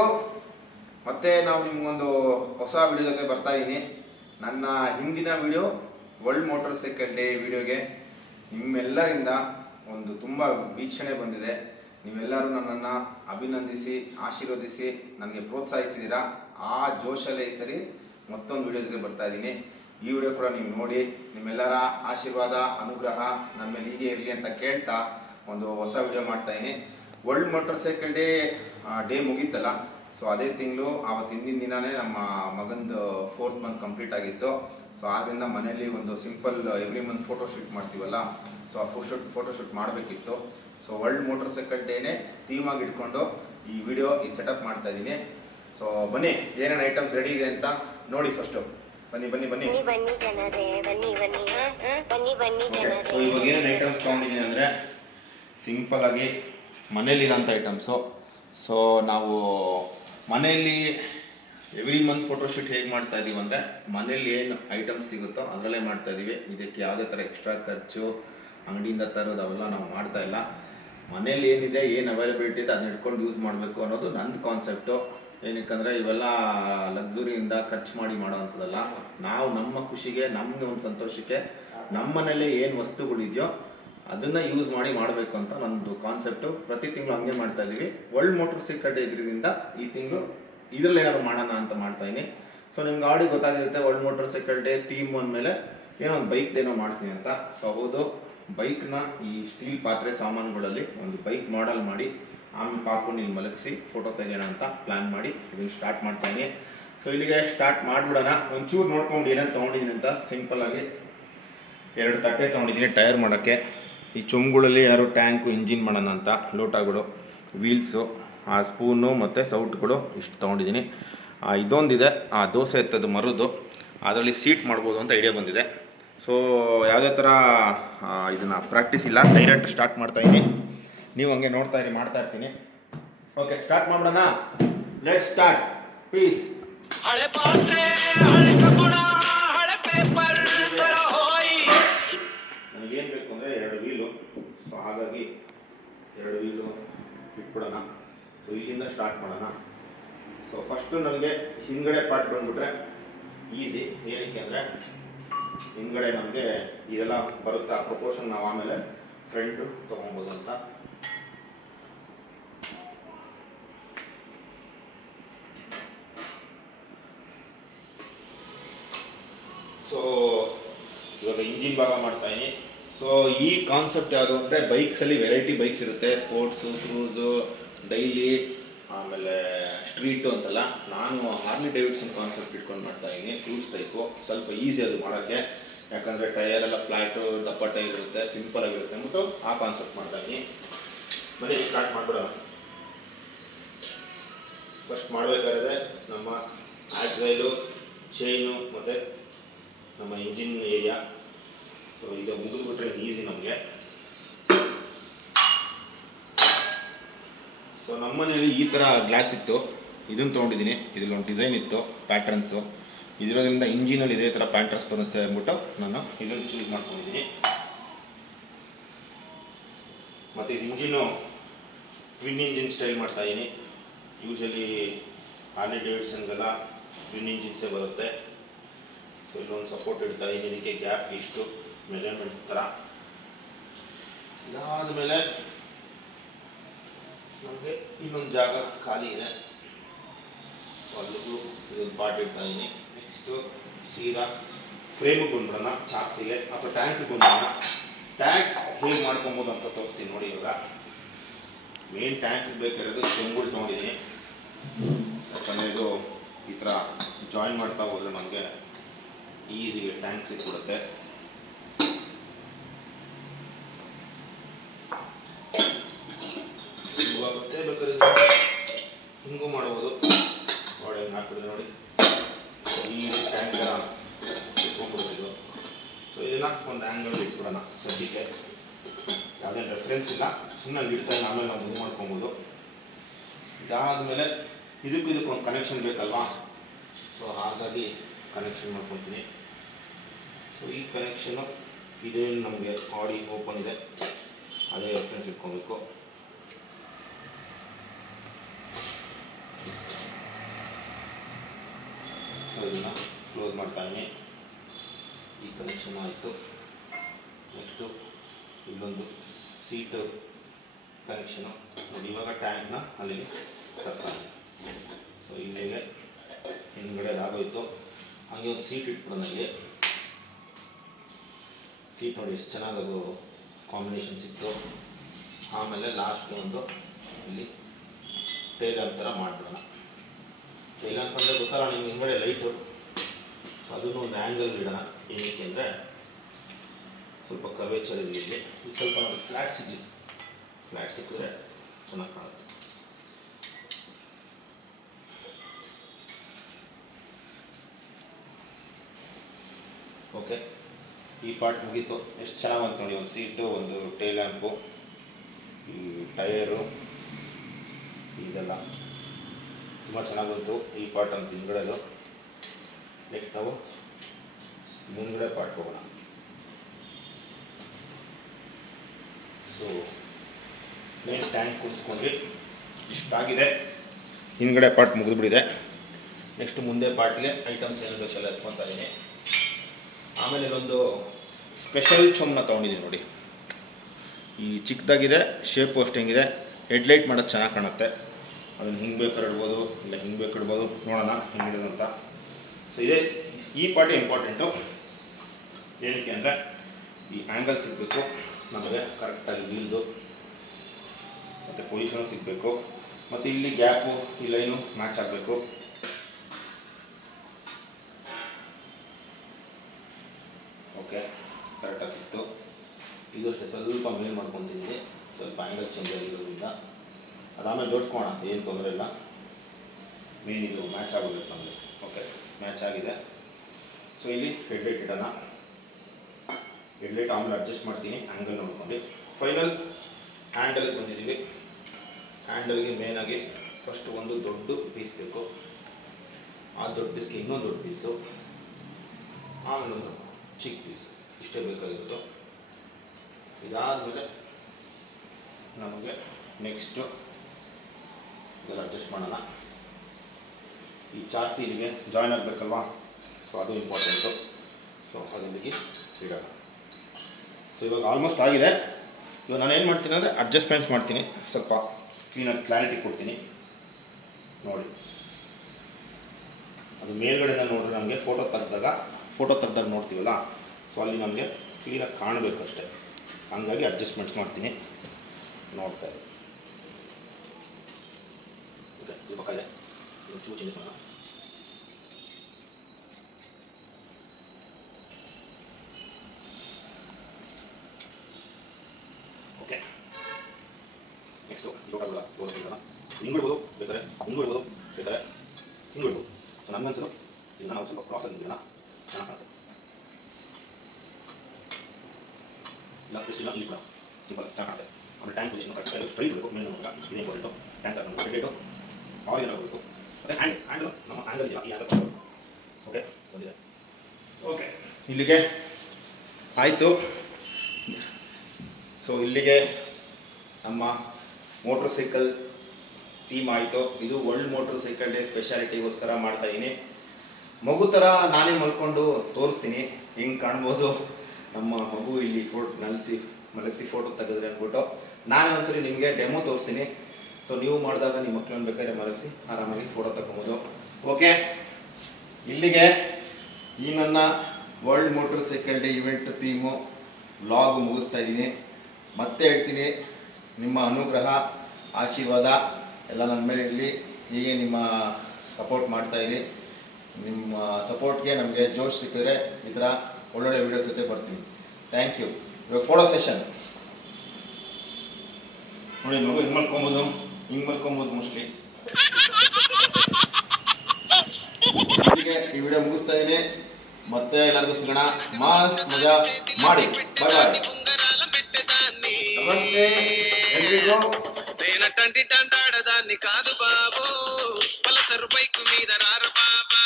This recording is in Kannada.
ಎಲ್ರಿಗೂ ಮತ್ತೆ ನಾವು ನಿಮಗೊಂದು ಹೊಸ ವಿಡಿಯೋ ಜೊತೆ ಬರ್ತಾ ಇದ್ದೀನಿ. ನನ್ನ ಹಿಂದಿನ video world motorcycle day ವಿಡಿಯೋಗೆ ನಿಮ್ಮೆಲ್ಲರಿಂದ ಒಂದು ತುಂಬ ವೀಕ್ಷಣೆ ಬಂದಿದೆ. ನೀವೆಲ್ಲರೂ ನನ್ನನ್ನು ಅಭಿನಂದಿಸಿ ಆಶೀರ್ವದಿಸಿ ನನಗೆ ಪ್ರೋತ್ಸಾಹಿಸಿದ್ದೀರಾ. ಆ ಜೋಶಲ್ಲೇ ಈ ಸರಿ ಮತ್ತೊಂದು ವಿಡಿಯೋ ಜೊತೆ ಬರ್ತಾ ಇದ್ದೀನಿ. ಈ ವಿಡಿಯೋ ಕೂಡ ನೀವು ನೋಡಿ ನಿಮ್ಮೆಲ್ಲರ ಆಶೀರ್ವಾದ ಅನುಗ್ರಹ ನನ್ನ ಮೇಲೆ ಹೀಗೆ ಇರಲಿ ಅಂತ ಕೇಳ್ತಾ ಒಂದು ಹೊಸ ವಿಡಿಯೋ ಮಾಡ್ತಾ ಇದ್ದೀನಿ. ವರ್ಲ್ಡ್ ಮೋಟಾರ್ ಸೈಕಲ್ ಡೇ ಮುಗೀತಲ್ಲ, ಸೊ ಅದೇ ತಿಂಗಳು ಆವತ್ತು ಹಿಂದಿನ ದಿನವೇ ನಮ್ಮ ಮಗಂದು 4th ಮಂತ್ ಕಂಪ್ಲೀಟ್ ಆಗಿತ್ತು. ಸೊ ಆದ್ದರಿಂದ ಮನೆಯಲ್ಲಿ ಒಂದು ಸಿಂಪಲ್ ಎವ್ರಿ ಮಂತ್ ಫೋಟೋಶೂಟ್ ಮಾಡ್ತೀವಲ್ಲ, ಸೊ ಆ ಫೋಟೋಶೂಟ್ ಮಾಡಬೇಕಿತ್ತು. ಸೊ ವರ್ಲ್ಡ್ ಮೋಟಾರ್ ಸೈಕಲ್ ಡೇನೇ ಥೀಮಾಗಿ ಇಟ್ಕೊಂಡು ಈ ವಿಡಿಯೋ ಸೆಟಪ್ ಮಾಡ್ತಾ ಇದ್ದೀನಿ. ಸೊ ಬನ್ನಿ, ಏನೇನು ಐಟಮ್ಸ್ ರೆಡಿ ಇದೆ ಅಂತ ನೋಡಿ. ಫಸ್ಟು ಬನ್ನಿ ಬನ್ನಿ ಬನ್ನಿ ಬನ್ನಿ ಜನರೇ, ಬನ್ನಿ ಬನ್ನಿ ಬನ್ನಿ ಬನ್ನಿ ಜನರೇ. ಸೊ ಇವಾಗ ಏನೇನು ಐಟಮ್ಸ್ ತೊಗೊಂಡಿದ್ದೀನಿ ಅಂದರೆ ಸಿಂಪಲ್ ಆಗಿ ಮನೇಲಿರೋಂಥ ಐಟಮ್ಸು. ಸೊ ನಾವು ಮನೆಯಲ್ಲಿ ಎವ್ರಿ ಮಂತ್ ಫೋಟೋಶೂಟ್ ಹೇಗೆ ಮಾಡ್ತಾ ಇದ್ದೀವಿ ಅಂದರೆ, ಮನೇಲಿ ಏನು ಐಟಮ್ಸ್ ಸಿಗುತ್ತೋ ಅದರಲ್ಲೇ ಮಾಡ್ತಾ ಇದ್ದೀವಿ. ಇದಕ್ಕೆ ಯಾವುದೇ ಥರ ಎಕ್ಸ್ಟ್ರಾ ಖರ್ಚು ಅಂಗಡಿಯಿಂದ ತರೋದು ಅವೆಲ್ಲ ನಾವು ಮಾಡ್ತಾ ಇಲ್ಲ. ಮನೇಲಿ ಏನಿದೆ, ಏನು ಅವೈಲಬಿಲಿಟಿ ಇದೆ ಅದನ್ನ ಇಟ್ಕೊಂಡು ಯೂಸ್ ಮಾಡಬೇಕು ಅನ್ನೋದು ನಂದು ಕಾನ್ಸೆಪ್ಟು. ಏನಕ್ಕಂದರೆ ಇವೆಲ್ಲ ಲಕ್ಸುರಿಯಿಂದ ಖರ್ಚು ಮಾಡಿ ಮಾಡೋವಂಥದ್ದಲ್ಲ. ನಾವು ನಮ್ಮ ಖುಷಿಗೆ, ನಮಗೆ ಒಂದು ಸಂತೋಷಕ್ಕೆ ನಮ್ಮ ಮನೇಲಿ ಏನು ವಸ್ತುಗಳಿದೆಯೋ ಅದನ್ನು ಯೂಸ್ ಮಾಡಿ ಮಾಡಬೇಕು ಅಂತ ನನ್ನದು ಕಾನ್ಸೆಪ್ಟು. ಪ್ರತಿ ತಿಂಗಳು ಹಂಗೆ ಮಾಡ್ತಾ ಇದ್ದೀವಿ. ವರ್ಲ್ಡ್ ಮೋಟಾರ್ ಸೈಕಲ್ ಡೇ ಇದರಿಂದ ಈ ತಿಂಗಳು ಇದರಲ್ಲಿ ಏನಾದ್ರು ಮಾಡೋಣ ಅಂತ ಮಾಡ್ತಾಯಿದ್ದೀನಿ. ಸೊ ನಿಮ್ಗೆ ಆಡಿ ಗೊತ್ತಾಗಿರುತ್ತೆ, world motorcycle day theme ಅಂದಮೇಲೆ ಏನೋ ಒಂದು ಬೈಕ್ದೇನೋ ಮಾಡ್ತೀನಿ ಅಂತ. ಸೊ ಹೌದು, ಬೈಕ್ನ ಈ ಸ್ಟೀಲ್ ಪಾತ್ರೆ ಸಾಮಾನುಗಳಲ್ಲಿ ಒಂದು ಬೈಕ್ ಮಾಡೆಲ್ ಮಾಡಿ ಆಮೇಲೆ ಪಾಕೊಂಡು ಇಲ್ಲಿ ಮಲಗಿಸಿ ಫೋಟೋ ತೆಗೆಯೋಣ ಅಂತ ಪ್ಲ್ಯಾನ್ ಮಾಡಿ ಇದನ್ನು ಸ್ಟಾರ್ಟ್ ಮಾಡ್ತಾಯಿದ್ದೀನಿ. ಸೊ ಇಲ್ಲಿಗೆ ಸ್ಟಾರ್ಟ್ ಮಾಡಿಬಿಡೋಣ. ಒಂಚೂರು ನೋಡ್ಕೊಂಡು ಏನೇನು ತೊಗೊಂಡಿದ್ದೀನಿ ಅಂತ. ಸಿಂಪಲ್ಲಾಗಿ 2 ತಟ್ಟೆ ತೊಗೊಂಡಿದ್ದೀನಿ ಟೈರ್ ಮಾಡೋಕ್ಕೆ. ಈ ಚೊಂಬುಗಳಲ್ಲಿ ಯಾರು ಟ್ಯಾಂಕು ಇಂಜಿನ್ ಮಾಡೋಣ ಅಂತ, ಲೋಟಗಳು, ವೀಲ್ಸು, ಆ ಸ್ಪೂನು ಮತ್ತು ಸೌಟ್ಗಳು ಇಷ್ಟು ತೊಗೊಂಡಿದ್ದೀನಿ. ಇದೊಂದಿದೆ ಆ ದೋಸೆ ಎತ್ತದು ಮರದ್ದು, ಅದರಲ್ಲಿ ಸೀಟ್ ಮಾಡ್ಬೋದು ಅಂತ ಐಡಿಯಾ ಬಂದಿದೆ. ಸೊ ಯಾವುದೇ ಥರ ಇದನ್ನು ಪ್ರಾಕ್ಟೀಸ್ ಇಲ್ಲ, ಡೈರೆಕ್ಟ್ ಸ್ಟಾರ್ಟ್ ಮಾಡ್ತಾಯಿದ್ದೀನಿ. ನೀವು ಹಂಗೆ ನೋಡ್ತಾ ಇರಿ, ಮಾಡ್ತಾ ಇರ್ತೀನಿ. ಓಕೆ, ಸ್ಟಾರ್ಟ್ ಮಾಡೋಣ. Let's start. ಪೀಸ್. ನನಗೇನು ಬೇಕು ಅಂದರೆ 2 ವೀಲು. ಸೊ ಹಾಗಾಗಿ 2 ವೀಲು ಇಟ್ಬಿಡೋಣ. ಸೊ ಇಲ್ಲಿಂದ ಸ್ಟಾರ್ಟ್ ಮಾಡೋಣ. ಸೊ ಫಸ್ಟು ನನಗೆ ಹಿಂದ್ಗಡೆ ಪಾರ್ಟ್ ಬಂದುಬಿಟ್ರೆ ಈಸಿ. ಏನಕ್ಕೆ ಅಂದರೆ ಹಿಂದ್ಗಡೆ ನಮಗೆ ಇದೆಲ್ಲ ಬರುತ್ತೆ, ಆ ಪ್ರಪೋರ್ಷನ್ ನಾವು ಆಮೇಲೆ ಫ್ರಂಟು ತೊಗೊಬೋದು ಅಂತ. ಸೊ ಇವಾಗ ಇಂಜಿನ್ ಭಾಗ ಮಾಡ್ತಾಯಿದ್ದೀನಿ. ಸೊ ಈ ಕಾನ್ಸೆಪ್ಟ್ ಯಾವುದು ಅಂದರೆ, ಬೈಕ್ಸಲ್ಲಿ ವೆರೈಟಿ ಬೈಕ್ಸ್ ಇರುತ್ತೆ, ಸ್ಪೋರ್ಟ್ಸು, ಕ್ರೂಸು, ಡೈಲಿ, ಆಮೇಲೆ ಸ್ಟ್ರೀಟು ಅಂತಲ್ಲ. ನಾನು ಹಾರ್ಲಿ ಡೇವಿಡ್ಸನ್ ಕಾನ್ಸೆಪ್ಟ್ ಇಟ್ಕೊಂಡು ಮಾಡ್ತಾಯಿದ್ದೀನಿ. ಕ್ರೂಸ್ ಟೈಪು, ಸ್ವಲ್ಪ ಈಸಿ ಅದು ಮಾಡೋಕ್ಕೆ. ಯಾಕಂದರೆ ಟೈರೆಲ್ಲ ಫ್ಲ್ಯಾಟು, ದಪ್ಪ ಟೈರ್ ಇರುತ್ತೆ, ಸಿಂಪಲ್ ಆಗಿರುತ್ತೆ ಅಂದ್ಬಿಟ್ಟು ಆ ಕಾನ್ಸೆಪ್ಟ್ ಮಾಡ್ತಾಯಿದ್ದೀನಿ. ಬನ್ನಿ ಸ್ಟಾರ್ಟ್ ಮಾಡಿಬಿಡೋಣ. ಫಸ್ಟ್ ಮಾಡಬೇಕಾದ್ರೆ ನಮ್ಮ ಆಕ್ಸೈಲು, ಚೈನು ಮತ್ತು ನಮ್ಮ ಇಂಜಿನ್ ಏರಿಯಾ. ಸೊ ಇದು ಮುಗಿದ್ಬಿಟ್ರೆ ಈಸಿ ನಮಗೆ. ಸೊ ನಮ್ಮ ಮನೆಯಲ್ಲಿ ಈ ಥರ ಗ್ಲಾಸ್ ಇತ್ತು, ಇದನ್ನು ತೊಗೊಂಡಿದ್ದೀನಿ. ಇದರಲ್ಲಿ ಒಂದು ಡಿಸೈನ್ ಇತ್ತು, ಪ್ಯಾಟ್ರನ್ಸು. ಇದರಿಂದ ಇಂಜಿನಲ್ಲಿ ಇದೇ ಥರ ಪ್ಯಾಟ್ರನ್ಸ್ ಬರುತ್ತೆ ಅಂದ್ಬಿಟ್ಟು ನಾನು ಇದನ್ನು ಚೂಸ್ ಮಾಡ್ಕೊಂಡಿದ್ದೀನಿ. ಮತ್ತು ಇದು ಇಂಜಿನು ಟ್ವಿನ್ ಇಂಜಿನ್ ಸ್ಟೈಲ್ ಮಾಡ್ತಾಯಿದ್ದೀನಿ. ಯೂಶಲಿ ಹಾರ್ಲಿ ಡೇವಿಡ್ಸನ್ಗೆಲ್ಲ ಟ್ವಿನ್ ಇಂಜಿನ್ಸೇ ಬರುತ್ತೆ. ಸೊ ಇಲ್ಲೊಂದು ಸಪೋರ್ಟ್ ಇಡ್ತಾ ಇದ್ದೀನಿ, ಇದಕ್ಕೆ ಗ್ಯಾಪ್ ಇಷ್ಟು ಮೆಜರ್ಮೆಂಟ್ ಥರ. ಇದಾದಮೇಲೆ ನಮಗೆ ಇನ್ನೊಂದು ಜಾಗ ಖಾಲಿ ಇದೆ, ಅಲ್ಲಿಗೂ ಇದೊಂದು ಪಾರ್ಟ್ ಇಡ್ತಾ ಇದ್ದೀನಿ. ನೆಕ್ಸ್ಟು ಸೀದಾ ಫ್ರೇಮಿಗೆ ಬಂದ್ಬಿಡೋಣ, ಚಾಕ್ಸಿಗೆ ಅಥವಾ ಟ್ಯಾಂಕಿಗೆ ಬಂದ್ಬಿಡೋಣ. ಟ್ಯಾಂಕ್ ಹೇಗೆ ಮಾಡ್ಕೊಬೋದು ಅಂತ ತೋರಿಸ್ತೀನಿ ನೋಡಿ. ಇವಾಗ ಮೇನ್ ಟ್ಯಾಂಕಿಗೆ ಬೇಕಾಗಿರೋದು ಚೊಂಬುಗಳು ತೊಗೊಂಡಿದ್ದೀನಿ. ಯಾಕಂದರೆ ಇದು ಈ ಥರ ಜಾಯಿನ್ ಮಾಡ್ತಾ ಹೋದರೆ ನಮಗೆ ಈಸಿಗೆ ಟ್ಯಾಂಕ್ ಸಿಕ್ಬಿಡುತ್ತೆ. ಆಗುತ್ತೆ, ಬೇಕಾದ್ರೆ ಹಿಂಗೂ ಮಾಡ್ಬೋದು. ನೋಡಿ ಹೆಂಗೆ ಹಾಕಿದ್ರೆ ನೋಡಿ, ಈ ಟ್ಯಾಂಕ್ ಥರ ಇಟ್ಕೊಂಡ್ಬಿಡ್ಬೋದು. ಸೊ ಇದನ್ನು ಒಂದು ಆ್ಯಂಗಲ್ ಇಟ್ಬಿಡೋಣ ಸದ್ಯಕ್ಕೆ. ಯಾವುದೇ ರೆಫರೆನ್ಸ್ ಇಲ್ಲ, ಸುಮ್ಮನೆ ಇಡ್ತಾ ಆಮೇಲೆ ನಾವು ಮೂವ್ ಮಾಡ್ಕೊಬೋದು. ಇದಾದಮೇಲೆ ಇದಕ್ಕೂ ಒಂದು ಕನೆಕ್ಷನ್ ಬೇಕಲ್ವಾ. ಸೊ ಹಾಗಾಗಿ ಕನೆಕ್ಷನ್ ಮಾಡ್ಕೊತೀನಿ. ಸೊ ಈ ಕನೆಕ್ಷನು ಇದೇನು ನಮಗೆ ಆಡಿ ಓಪನ್ ಇದೆ ಅದೇ ರೆಫರೆನ್ಸ್ ಇಟ್ಕೊಬೇಕು. ಇದನ್ನು ಕ್ಲೋಸ್ ಮಾಡ್ತಾಯಿದ್ದೀನಿ. ಈ ಕನೆಕ್ಷನ್ ಆಯಿತು. ನೆಕ್ಸ್ಟು ಇಲ್ಲೊಂದು ಸೀಟು ಕನೆಕ್ಷನು ನೋಡಿ. ಇವಾಗ ಟ್ಯಾಂಕ್ನ ಅಲ್ಲಿಗೆ ತರ್ತಾನೆ. ಸೊ ಇಲ್ಲಿಗೆ ಹಿಂದ್ಗಡೆ ಆಗೋಯ್ತು. ಹಾಗೆ ಒಂದು ಸೀಟ್ ಇಟ್ಬಿಡೋಣ. ನನಗೆ ಸೀಟ್ ನೋಡಿ ಎಷ್ಟು ಚೆನ್ನಾಗಿ ಅದು ಕಾಂಬಿನೇಷನ್ ಸಿಕ್ತು. ಆಮೇಲೆ ಲಾಸ್ಟ್ಗೆ ಒಂದು ಇಲ್ಲಿ ಟೇಲ್ ಲ್ಯಾಂಪ್ ಥರ ಮಾಡಿಬಿಡೋಣ. ಟೇಲ್ ಲ್ಯಾಂಪ್ ಅಂದರೆ ಗೊತ್ತಲ್ಲ ನಿಮ್ಗೆ, ಹಿಂದ್ಗಡೆ ಲೈಟು. ಸೊ ಅದನ್ನು ಒಂದು ಆ್ಯಂಗಲ್ ಇಡೋಣ. ಏನಕ್ಕೆ ಅಂದರೆ ಸ್ವಲ್ಪ ಕರ್ವೇಚರ್ ಇರಲಿ. ಇದು ಸ್ವಲ್ಪ ನಮಗೆ ಫ್ಲ್ಯಾಟ್ ಸಿಗಲಿ. ಫ್ಲ್ಯಾಟ್ ಸಿಕ್ಕಿದ್ರೆ ಚೆನ್ನಾಗಿ ಕಾಣುತ್ತೆ. ಓಕೆ, ಈ ಪಾರ್ಟ್ ಮುಗೀತು. ಎಷ್ಟು ಚೆನ್ನಾಗಿ ಬಂತು ನೋಡಿ. ಒಂದು ಸೀಟು, ಒಂದು ಟೇಲ್ ಲ್ಯಾಂಪು, ಈ ಟಯರು, ಇದೆಲ್ಲ ತುಂಬ ಚೆನ್ನಾಗಿ ಬಂತು. ಈ ಪಾರ್ಟ್ ಅಂತ ಹಿಂದ್ಗಡೆದು. ನೆಕ್ಸ್ಟ್ ನಾವು ಮುಂದ್ಗಡೆ ಪಾರ್ಟ್ ಹೋಗೋಣ. ಸೊ ಮೇನ್ ಟ್ಯಾಂಕ್ ಕುಡಿಸ್ಕೊಂಡ್ವಿ, ಇಷ್ಟಾಗಿದೆ. ಹಿಂದ್ಗಡೆ ಪಾರ್ಟ್ ಮುಗಿದ್ಬಿಟ್ಟಿದೆ. ನೆಕ್ಸ್ಟ್ ಮುಂದೆ ಪಾರ್ಟ್ಗೆ ಐಟಮ್ಸ್ ಏನು ಬೇಕೆಲ್ಲ ಎತ್ಕೊತಾ ಇದ್ದೀನಿ. ಆಮೇಲೆ ಇಲ್ಲೊಂದು ಸ್ಪೆಷಲ್ ಚೊಂಬನ್ನ ತೊಗೊಂಡಿದ್ದೀನಿ ನೋಡಿ. ಈ ಚಿಕ್ಕದಾಗಿದೆ, ಶೇಪ್ ಅಷ್ಟು ಹೆಂಗಿದೆ. ಹೆಡ್ಲೈಟ್ ಮಾಡೋದು ಚೆನ್ನಾಗಿ ಕಾಣುತ್ತೆ. ಅದನ್ನು ಹಿಂಗೆ ಬೇಕಾದ್ರೆ ಇಡ್ಬೋದು, ಇಲ್ಲ ಹಿಂಗೆ ಬೇಕು ಇಡ್ಬೋದು. ನೋಡೋಣ ಹೆಂಗಿಡೋದಂತ. ಸೊ ಇದೇ ಈ ಪಾರ್ಟಿ ಇಂಪಾರ್ಟೆಂಟು. ಏನಕ್ಕೆ ಅಂದರೆ ಈ ಆ್ಯಂಗಲ್ ಸಿಗಬೇಕು ನಮಗೆ ಕರೆಕ್ಟಾಗಿ ವೀಲ್ದು, ಮತ್ತು ಪೊಸಿಷನ್ ಸಿಗಬೇಕು, ಮತ್ತು ಇಲ್ಲಿ ಗ್ಯಾಪು ಈ ಲೈನು ಮ್ಯಾಚ್ ಆಗಬೇಕು. ಓಕೆ, ಕರೆಕ್ಟಾಗಿ ಸಿಕ್ತು. ಇದು ಅಷ್ಟೇ ಸ್ವಲ್ಪ ಮೇಲ್ ಮಾಡ್ಕೊತಿದ್ದೀನಿ, ಸ್ವಲ್ಪ ಆ್ಯಂಗಲ್ ಚೇಂಜ್ ಆಗಿರೋದ್ರಿಂದ. ಅದಾದಮೇಲೆ ಜೋಡಿಸ್ಕೋಣ, ಏನು ತೊಂದರೆ ಇಲ್ಲ. ಮೇನ್ ಇದು ಮ್ಯಾಚ್ ಆಗೋಬೇಕು ನಮಗೆ. ಓಕೆ, ಮ್ಯಾಚ್ ಆಗಿದೆ. ಸೊ ಇಲ್ಲಿ ಹೆಡ್ಲೈಟ್ ಇಡೋಣ. ಹೆಡ್ಲೈಟ್ ಆಮೇಲೆ ಅಡ್ಜಸ್ಟ್ ಮಾಡ್ತೀನಿ ಆ್ಯಂಗಲ್ ನೋಡ್ಕೊಂಡು. ಫೈನಲ್ ಹ್ಯಾಂಡಲ್ಗೆ ಬಂದಿದ್ದೀವಿ. ಹ್ಯಾಂಡಲ್ಗೆ ಮೇನಾಗಿ ಫಸ್ಟ್ ಒಂದು ದೊಡ್ಡ ಪೀಸ್ ಬೇಕು. ಆ ದೊಡ್ಡ ಪೀಸ್ಗೆ ಇನ್ನೊಂದು ದೊಡ್ಡ ಪೀಸು, ಆಮೇಲೆ ಒಂದು ಚಿಕ್ಕ ಪೀಸು. ಇಷ್ಟೇ ಬೇಕಾಗಿರೋದು. ಇದಾದಮೇಲೆ ನಮಗೆ ನೆಕ್ಸ್ಟು ಇದೆಲ್ಲ ಅಡ್ಜಸ್ಟ್ ಮಾಡೋಣ. ಈ ಚಾರ್ಸಿ ಇಲ್ಲಿಗೆ ಜಾಯ್ನ್ ಆಗಬೇಕಲ್ವಾ, ಸೊ ಅದು ಇಂಪಾರ್ಟೆಂಟು. ಸೊ ಅದಿಲ್ಲಿಗೆ ಇಡೋಣ. ಸೊ ಇವಾಗ ಆಲ್ಮೋಸ್ಟ್ ಆಗಿದೆ. ಇವಾಗ ನಾನು ಏನು ಮಾಡ್ತೀನಿ ಅಂದರೆ ಅಡ್ಜಸ್ಟ್ಮೆಂಟ್ಸ್ ಮಾಡ್ತೀನಿ, ಸ್ವಲ್ಪ ಕ್ಲೀನಾಗಿ ಕ್ಲಾರಿಟಿ ಕೊಡ್ತೀನಿ ನೋಡಿ. ಅದು ಮೇಲ್ಗಡೆಯಿಂದ ನೋಡಿದ್ರೆ ನಮಗೆ ಫೋಟೋ ತೆಗ್ದಾಗ ನೋಡ್ತೀವಲ್ಲ, ಸೊ ಅಲ್ಲಿ ನಮಗೆ ಕ್ಲೀನಾಗಿ ಕಾಣಬೇಕು ಅಷ್ಟೇ. ಹಂಗಾಗಿ ಅಡ್ಜಸ್ಟ್ಮೆಂಟ್ಸ್ ಮಾಡ್ತೀನಿ, ನೋಡ್ತಾ ಇದ್ದೀನಿ. ಓಕೆ, ಇದು ಪಕ್ಕ ಇದೆ. ಚೂರು ಚೇಂಜ್ ಮಾಡೋಣ. ಓಕೆ, ನೆಕ್ಸ್ಟು ಲೋಟಗಳ ಕ್ಲೋಸ್ ಮಾಡೋಣ. ಹಿಂಗೆ ಬಿಡ್ಬೋದು ಬೇಕಾದ್ರೆ, ಹಿಂಗೆ ಬಿಡ್ಬೋದು ಬೇಕಾದ್ರೆ, ಹಿಂಗೆ ಬಿಡ್ಬೋದು. ಸೊ ನನಗನ್ಸಲು ಈಗ ನಾವು ಸ್ವಲ್ಪ ಕ್ರಾಸ್ ಆಗಿದ್ದೀವಿ, ಚೆನ್ನಾಗಿ ಕಾಣುತ್ತೆ. ಇಲ್ಲ ಕ್ರಿಸ್ಟಿನ ಇಲ್ಲಿ ಕೂಡ ಸಿಂಪಲ್ ಚೆನ್ನಾಗಿ ಕಾಣುತ್ತೆ. ಆಮೇಲೆ ಟ್ಯಾಂಕ್ ಪೊಸಿಷನ್ ಕರೆಕ್ಟಾಗಿ ಸ್ಟ್ರೈಟ್ ಇರಬೇಕು. ಮೇನ್ ನೋಡಿದಾಗ ಇದೇ ಇಂಪಾರ್ಟೆಂಟು. ಟ್ಯಾಂಕ್ ತಗೊಂಡು ಹೆಡ್ಲೈಟು ಆಯಿಲ್ ಆಗಬೇಕು. ಮತ್ತು ಹ್ಯಾಂಡಲ್ ನಮ್ಮ ಆ್ಯಂಗಲ್ ಇಲ್ಲ, ಈ ಆ್ಯಂಗಲ್ ಓಕೆ ಬಂದಿದೆ. ಓಕೆ, ಇಲ್ಲಿಗೆ ಆಯಿತು. ಸೊ ಇಲ್ಲಿಗೆ ನಮ್ಮ ಮೋಟ್ರ್ ಸೈಕಲ್ ಥೀಮ್ ಆಯಿತು. ಇದು ವರ್ಲ್ಡ್ ಮೋಟ್ರ್ ಸೈಕಲ್ ಡೇ ಸ್ಪೆಷಾಲಿಟಿಗೋಸ್ಕರ ಮಾಡ್ತಾಯಿದ್ದೀನಿ. ಮಗು ಥರ ನಾನೇ ಮಲ್ಕೊಂಡು ತೋರಿಸ್ತೀನಿ ಹೆಂಗೆ ಕಾಣ್ಬೋದು. ನಮ್ಮ ಮಗು ಇಲ್ಲಿ ಮಲಗಿಸಿ ಫೋಟೋ ತೆಗೆದ್ರೆ ಅಂದ್ಬಿಟ್ಟು ನಾನೇ ಒಂದ್ಸರಿ ನಿಮಗೆ ಡೆಮೋ ತೋರಿಸ್ತೀನಿ. ಸೊ ನೀವು ಮಾಡಿದಾಗ ನಿಮ್ಮ ಮಕ್ಕಳನ್ನ ಬೇಕಾದ್ರೆ ಮಲಗಿಸಿ ಆರಾಮಾಗಿ ಫೋಟೋ ತಗೊಬೋದು. ಓಕೆ, ಇಲ್ಲಿಗೆ ಈ ನನ್ನ world motor cycle day event theme vlog ಮುಗಿಸ್ತಾ ಇದ್ದೀನಿ. ಮತ್ತೆ ಹೇಳ್ತೀನಿ, ನಿಮ್ಮ ಅನುಗ್ರಹ ಆಶೀರ್ವಾದ ಎಲ್ಲ ನನ್ನ ಮೇಲೆ ಇರಲಿ. ಹೀಗೆ ನಿಮ್ಮ ಸಪೋರ್ಟ್ ಮಾಡ್ತಾಯಿರಿ. ನಿಮ್ಮ ಸಪೋರ್ಟ್ಗೆ ನಮಗೆ ಜೋಶ್ ಸಿಕ್ಕಿದ್ರೆ ಈ ಥರ ಒಳ್ಳೊಳ್ಳೆ ವೀಡಿಯೋ ಜೊತೆ ಬರ್ತೀವಿ. Thank you. ಇವಾಗ ಫೋಟೋ ಸೆಷನ್ ನೋಡಿ. ಮಗು ಹಿಂಗೆ ಮಲ್ಕೊಬೋದು ಮೋಸ್ಟ್ಲಿ. ಹೀಗೆ ಈ ವಿಡಿಯೋ ಮುಗಿಸ್ತಾ ಇದ್ದೀನಿ. ಮತ್ತೆ ಎಲ್ಲರಿಗೂ ಸಿಗೋಣ. ಮಸ್ತ್ ಮಜಾ ಮಾಡಿ. ಬಾಯ್ ಬಾಯ್. ನಮಸ್ತೆ ಎಲ್ರಿಗೂ. టంటి టంటాడదాన్ని కాదు బాబు పలసరు బైకు మీద రార బాబా.